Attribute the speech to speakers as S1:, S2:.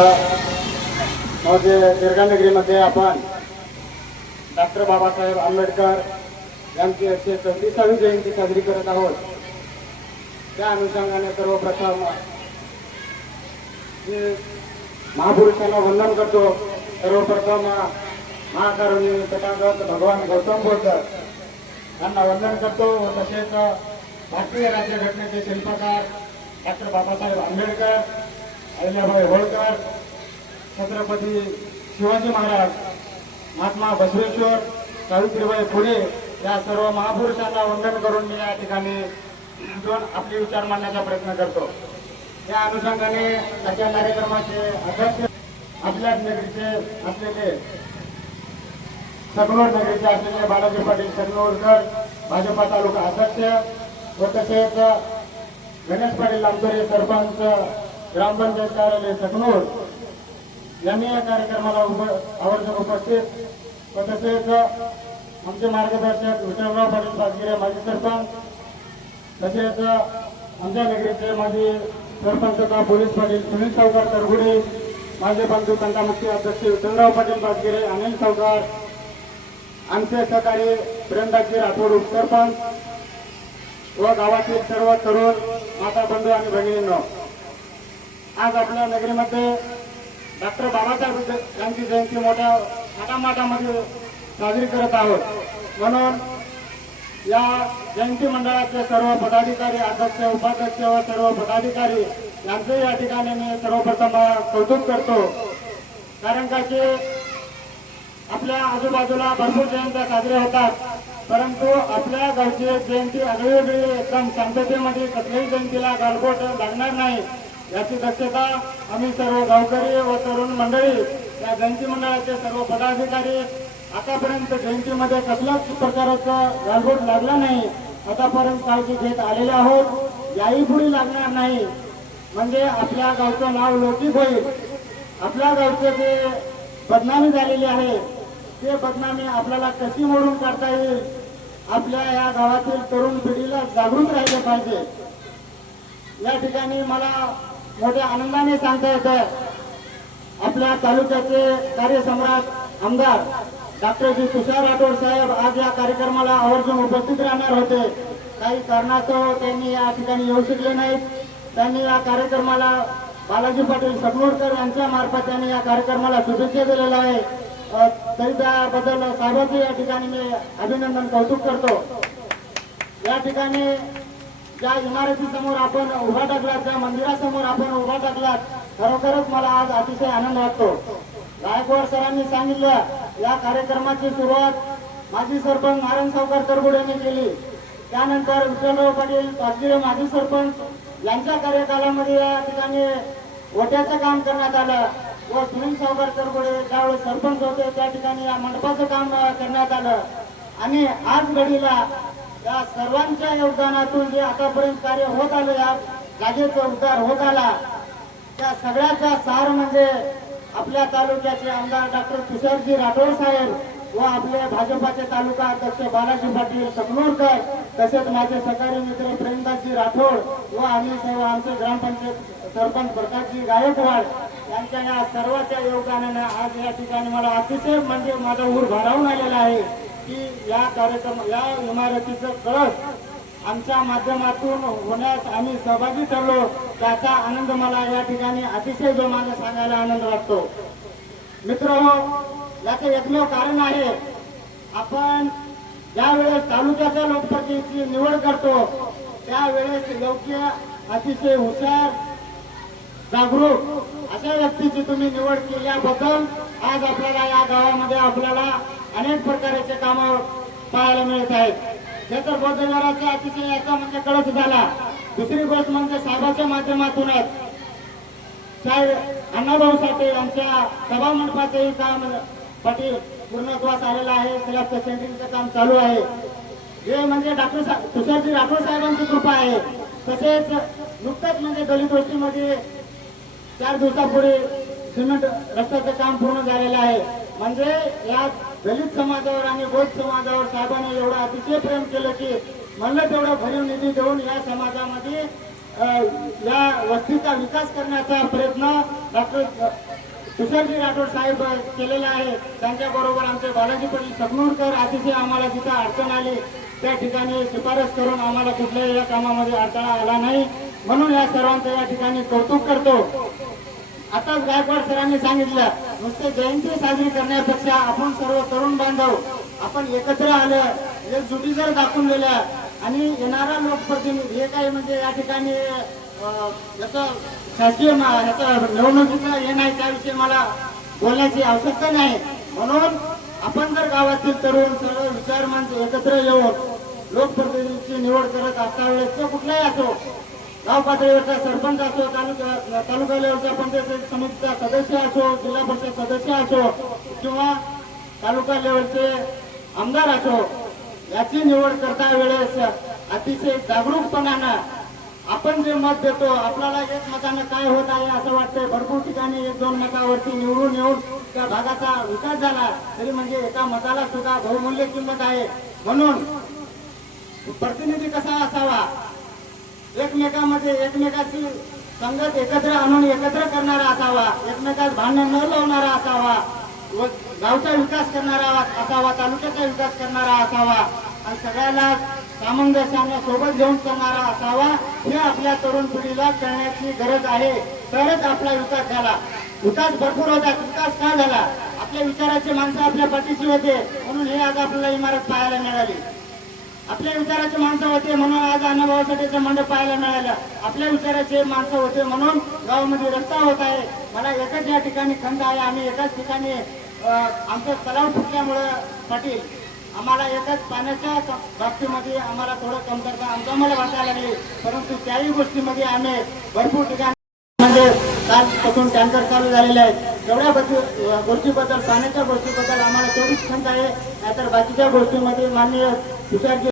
S1: म्हणजे दीर्घनगरीमध्ये आपण डॉक्टर बाबासाहेब आंबेडकर यांची एकशे चौतीसावी जयंती साजरी करत आहोत. त्या अनुषंगाने सर्वप्रथम महापुरुषांना वंदन करतो. सर्वप्रथम महाकारुणी तथागत भगवान गौतम बुद्ध यांना वंदन करतो व तसेच भारतीय राज्यघटनेचे शिल्पकार डॉक्टर बाबासाहेब आंबेडकर अहिल्याबाई होळकर छत्रपती शिवाजी महाराज महात्मा बसवेश्वर सावित्रीबाई फुले या सर्व महापुरुषांना वंदन करून मी या ठिकाणी दोन आपले विचार मांडण्याचा प्रयत्न करतो. या अनुषंगाने आजच्या कार्यक्रमाचे अध्यक्ष आपल्याच नगरीचे असलेले सगलोर नगरीचे असलेले बालाजी पाटील सगलोरकर भाजपा तालुका अध्यक्ष व तसेच गणेश पाटील आमचे सरपंच ग्रामपंचायत कार्यालय सकनूर यांनी या कार्यक्रमाला उप आवर्जून उपस्थित. व तसेच आमचे मार्गदर्शक विठ्ठलराव पाटील सातगिरे माजी सरपंच तसेच आमच्या नगरीचे माजी सरपंच पोलीस पाटील सुनील सावकार तरगुडे माझे बंधू कंटामुक्ती अध्यक्ष विठ्ठलराव पाटील सातगिरे अनिल सावकार आमचे सहकारी प्रेमदाजी राठोड उपसरपंच व गावातील सर्व तरुण माता बंधू आणि भगिनींनो. आज आपल्या नगरीमध्ये डॉक्टर बाबासाहेब यांची जयंती मोठ्या थाटामाटामध्ये साजरी करत आहोत. म्हणून या जयंती मंडळाचे सर्व पदाधिकारी अध्यक्ष उपाध्यक्ष व सर्व पदाधिकारी यांचे या ठिकाणी मी सर्वप्रथम कौतुक करतो. कारण का की आपल्या आजूबाजूला भरपूर जयंत्या साजऱ्या होतात. परंतु आपल्या गावची जयंती आगळीवेगळी एकदम शांततेमध्ये कसल्याही जयंतीला गालबोट लागणार नाही. याची दक्षता आम्ही सर्व गावकरी व तरुण मंडळी या जयंती मंडळाचे सर्व पदाधिकारी आतापर्यंत जयंतीमध्ये कसल्याच प्रकारचं गालबोट लागला नाही. आतापर्यंत काळजी घेत आलेले आहोत. याही पुढे लागणार नाही. म्हणजे आपल्या गावचं नाव लौकिक होईल. आपल्या गावचे जे बदनामी झालेली आहे ते बदनामी आपल्याला कशी मोडून काढता येईल? आपल्या या गावातील तरुण पिढीला जागृत राहिले पाहिजे. या ठिकाणी मला मोठ्या आनंदाने सांगता येतं. आपल्या तालुक्याचे कार्यसम्राट आमदार डॉक्टर जी तुषार राठोड साहेब आज या कार्यक्रमाला आवर्जून उपस्थित राहणार होते. काही कारणास्तव त्यांनी या ठिकाणी येऊ शकले नाहीत. त्यांनी या कार्यक्रमाला बालाजी पाटील सकलोडकर यांच्या मार्फत त्यांनी या कार्यक्रमाला शुभेच्छा दिलेल्या आहे तरी त्याबद्दल साहेबांचे या ठिकाणी मी अभिनंदन कौतुक करतो. या ठिकाणी ज्या इमारतीसमोर आपण उभा टाकलात ज्या मंदिरासमोर आपण उभा टाकलात. खरोखरच मला आज अतिशय आनंद वाटतो. गायकवाड सरांनी सांगितलं या कार्यक्रमाची सुरुवात माजी सरपंच नारायण सावकार तरबुड यांनी केली. त्यानंतर विठ्ठलराव पाटील पाचगिरे माजी सरपंच यांच्या कार्यकालामध्ये या ठिकाणी ओट्याचं काम करण्यात आलं व सुनील सावकार तरबुडे ज्यावेळेस सरपंच होते त्या ठिकाणी या मंडपाचं काम करण्यात आलं. आणि आज घडीला या सर्वांच्या योगदानातून जे आतापर्यंत कार्य होत आलं या जागेचा उद्धार होत आला त्या सगळ्याचा सार म्हणजे आपल्या तालुक्याचे आमदार डॉक्टर तुषारजी राठोड साहेब व आपले भाजपाचे तालुका अध्यक्ष बालाजी पाटील सकनोरकर तसेच माझे सहकारी मित्र प्रेमदासजी राठोड व आम्ही सर्व आमचे ग्रामपंचायत सरपंच प्रकाशजी गायकवाड यांच्या या सर्वाच्या योगदानाने आज या ठिकाणी मला अतिशय म्हणजे माझा ऊर भरावून आलेला आहे. की या कार्यक्रम या इमारतीचं कळस आमच्या माध्यमातून होण्यास आम्ही सहभागी ठरलो. त्याचा आनंद मला या ठिकाणी अतिशय जोमाने सांगायला आनंद वाटतो. मित्र याचं एकमेव कारण आहे आपण ज्यावेळेस तालुक्याच्या लोकप्रतिनिधीची निवड करतो त्यावेळेस योग्य अतिशय हुशार जागरूक अशा व्यक्तीची तुम्ही निवड केल्याबद्दल आज आपल्याला या गावामध्ये आपल्याला अनेक प्रकारचे काम पाहायला मिळत आहेत. हे तर बौद्ध विहाराचा अतिशय याचा म्हणजे कळत झाला. दुसरी गोष्ट म्हणजे साहेबाच्या माध्यमातूनच साहेब अण्णाभाऊ साठे यांच्या सभा मंडपाचंही काम पाटील पूर्णत्वास आलेलं आहे. सिलेक्ट सेंटरिंगचं काम चालू आहे. हे म्हणजे डॉक्टर तुषारजी राठोड साहेबांची कृपा आहे. तसेच नुकतंच म्हणजे दलित गोष्टीमध्ये चार दिवसापूर्वी सिमेंट रस्त्याचं काम पूर्ण झालेलं आहे. म्हणजे या दलित समाजावर आणि बौद्ध समाजावर साहेबांनी एवढं अतिशय प्रेम केलं की म्हणलं तेवढं भरीव निधी देऊन या समाजामध्ये या वस्तीचा विकास करण्याचा प्रयत्न डॉक्टर तुषारजी राठोड साहेब केलेला आहे. त्यांच्या बरोबर आमचे बालाजी पाटील सगनूरकर अतिशय आम्हाला जिथं अडचण आली. त्या ठिकाणी शिफारस करून आम्हाला कुठल्याही या कामामध्ये अडथळा आला नाही. म्हणून या सर्वांचं या ठिकाणी कौतुक करतो. आताच गायकवाड सरांनी सांगितलं नुसते जयंती साजरी करण्यापेक्षा आपण सर्व तरुण बांधव आपण एकत्र आलं एक जुटी जर दाखवून दिल्या आणि येणारा लोकप्रतिनिधी हे काही म्हणजे या ठिकाणी शासकीय मा- ह्याचं हे नाही त्याविषयी मला बोलण्याची आवश्यकता नाही. म्हणून आपण जर गावातील तरुण सर्व विचार एकत्र येऊन लोकप्रतिनिधीची निवड करत असता वेळेस तो कुठलाही असो गाव पातळीवरचा सरपंच असो तालुका तालुका लेवलचा पंचायत समितीचा सदस्य असो जिल्हा परिषद सदस्य असो किंवा तालुका लेवलचे आमदार असो याची निवड करता वेळेस अतिशय जागरूकपणानं आपण जे मत देतो आपल्याला एक मतानं काय होत आहे असं वाटतंय. भरपूर ठिकाणी एक दोन मतावरती निवडून येऊन त्या भागाचा विकास झाला तरी म्हणजे एका मताला सुद्धा बहुमूल्य किंमत आहे. म्हणून प्रतिनिधी कसा असावा? एकमेकांमध्ये एकमेकाची संगत एकत्र आणून एकत्र करणारा असावा एकमेकात भांडण न लावणारा असावा व गावचा विकास करणारा असावा तालुक्याचा विकास करणारा असावा आणि सगळ्याला सामंजस्याने सोबत घेऊन करणारा असावा हे आपल्या तरुण पिढीला करण्याची गरज आहे. तरच आपला विकास झाला. विकास भरपूर होता. विकास का झाला? आपल्या विचाराचे माणसं आपल्या पाठीशी होते. म्हणून हे आज आपल्याला इमारत पाहायला मिळाली. आपल्या विचाराचे माणसं होते म्हणून आज अण्णाभाऊसाठीचं मंडप पाहायला मिळालं. आपल्या विचाराचे माणसं होते म्हणून गावामध्ये रस्ता होत आहे. मला एकच या ठिकाणी खंड आहे. आम्ही एकाच ठिकाणी आमचा आमचं तलाव फुटल्यामुळं पाटील आम्हाला एकच पाण्याच्या बाबतीमध्ये आम्हाला थोडं कमतरता आमचं आम्हाला वाटायला लागली. परंतु त्याही गोष्टीमध्ये आम्ही भरपूर ठिकाणी म्हणजे कालपासून टँकर चालू झालेले आहेत. तेवढ्या गोष्टी- गोष्टीबद्दल पाण्याच्या गोष्टीबद्दल आम्हाला तेवढीच खंत आहे. नाहीतर बाकीच्या गोष्टीमध्ये माननीय तुषारजी